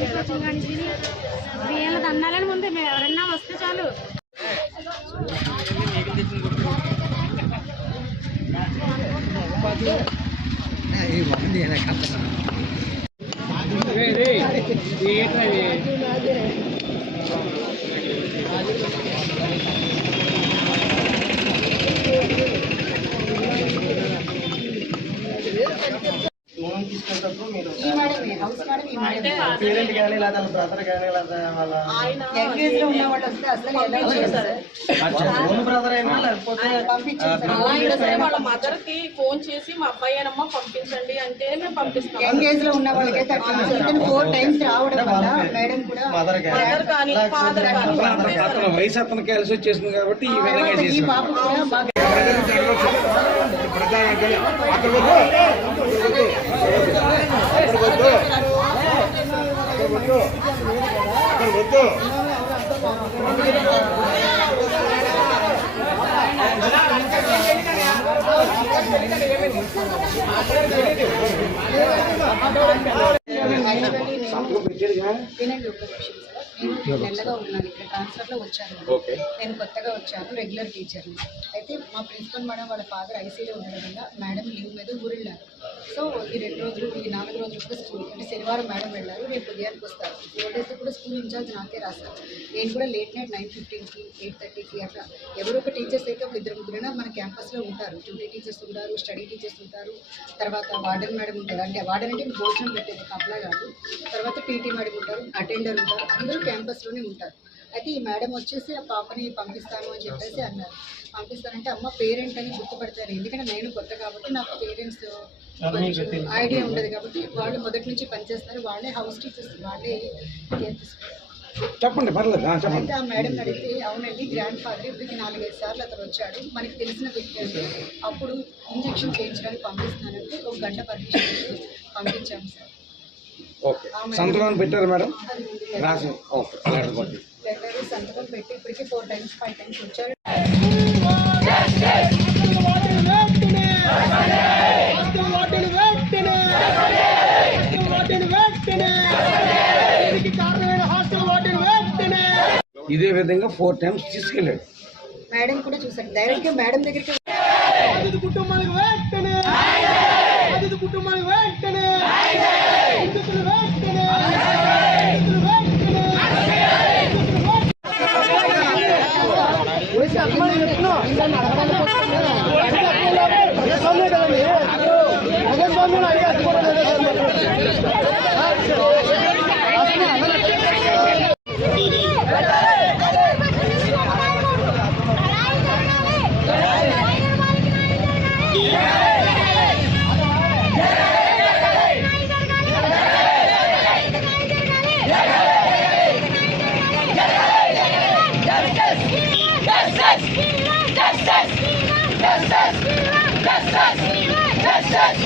తీసుకొచ్చింది కానీ దండాలని ముందే మేము ఎవరన్నా వస్తే చాలు మీరు పేరెంట్ కానీ లేదా వాళ్ళ బ్రదర్ కానీ లేదా వాళ్ళ ఓన్ అయినా లేకపోతే వాళ్ళ మదర్కి ఫోన్ చేసి మా అబ్బాయి అనమ్మా పంపించండి అంటే మేము పంపిస్తాం ఎంగేజ్లో ఉన్న వాళ్ళకైతే అట్లా ఫోర్ టైమ్స్ రావడం వల్ల మేడం కూడా మదర్ కానీ ఫాదర్ వయసు అతను కలిసి వచ్చేసింది కాబట్టి ఈ విధంగా ఈ చేశారు పాప కూడా బాగా వినండి ఒక నిమిషం సార్ నెలగా ఉన్నాను. ఇక్కడ ట్రాన్స్ఫర్లో వచ్చాను. నేను కొత్తగా వచ్చాను రెగ్యులర్ టీచర్ని అయితే మా ప్రిన్సిపల్ మేడం వాళ్ళ ఫాదర్ ఐసీలో ఉండడం వల్ల మేడం లీవ్ మీద ఊరెళ్ళారు. సో ఈ రెండు రోజులు ఈ నాలుగు రోజులు కూడా స్కూల్ అంటే శనివారం మేడం వెళ్ళారు రేపు ఉదయానికి వస్తారు ఫోర్ డేస్ కూడా స్కూల్ ఇన్ఛార్జ్ నాకే రాస్తారు. నేను కూడా లేట్ నైట్ నైన్ ఫిఫ్టీన్కి ఎయిట్ థర్టీకి అట్లా ఎవరో ఒక టీచర్స్ అయితే ఒక ఇద్దరు ముగ్గురైనా మన క్యాంపస్లో ఉంటారు. డ్యూటీ టీచర్స్ ఉంటారు స్టడీ టీచర్స్ ఉంటారు. తర్వాత వార్డెన్ మేడం ఉంటారు. అంటే వార్డెన్ అంటే భోజనం పెట్టేది కప్లా కాదు. తర్వాత పీటీ మేడం ఉంటారు అటెండర్ ఉంటారు. అందరూ క్యాంపస్లోనే ఉంటారు. అయితే ఈ మేడం వచ్చేసి ఆ పాపని పంపిస్తాను అని చెప్పేసి అన్నారు. పంపిస్తానంటే అమ్మ పేరెంట్ అని గుర్తుపడతారు. ఎందుకంటే నేను కొత్త కాబట్టి నాకు పేరెంట్స్ ఐడియా ఉండదు కాబట్టి వాళ్ళు మొదటి నుంచి పనిచేస్తారు. వాళ్ళే హౌస్ టీచర్స్ వాళ్ళే. చెప్పండి పర్లేదు. అయితే ఆ మేడం అడిగితే అవునండి గ్రాండ్ ఫాదర్ ఇప్పటికి నాలుగైదు సార్లు అతను వచ్చాడు. మనకి తెలిసిన వ్యక్తి అంటే అప్పుడు ఇంజక్షన్ చేయించడానికి పంపిస్తున్నానంటే ఒక గంట పర్మిషన్ పంపించాము సార్. ఓకే. సంతకం పెట్టారు మేడం? రాసి ఓకే. లెటర్ కొట్టి. లెటర్ సంతకం పెట్టి ఇప్పటికి ఫోర్ టైమ్స్ ఫైవ్ టైమ్స్ వచ్చారు ఇదే విధంగా ఫోర్ టైమ్స్ తీసుకెళ్ళాడు. మేడం కూడా చూసారు డైరెక్ట్గా మేడం దగ్గరికి! Justice! Justice!